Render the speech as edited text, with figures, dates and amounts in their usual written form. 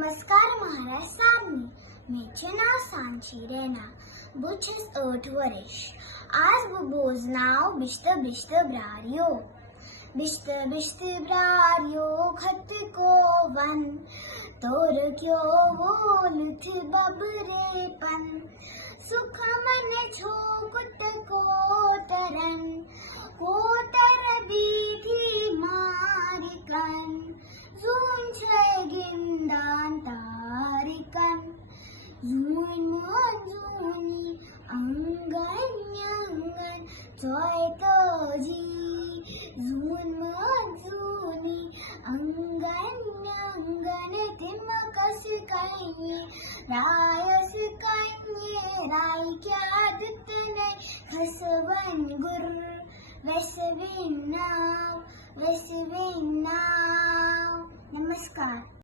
नमस्कार महाराज सारनी, मेचे नाव सांची रेना, बु छस 8 वर्ष. आज बु बोज नाव बिश्त बिश्त ब्रारियो. बिश्त बिश्त ब्रारियो खत को वन, तोर क्यों बोलथ बबरेपन. सुख मन छो कुट को तरन, को तर बीथी मारिकन. जून छे गिंदान तारिकन, जून मोजूनी अंगन यंगन चोय तो जी. जून मोजूनी अंगन यंगन तिमकस कन्ये रायस कन्ये. राय क्या दितने खसवन गुर, वैसविन नाव नमस्कार.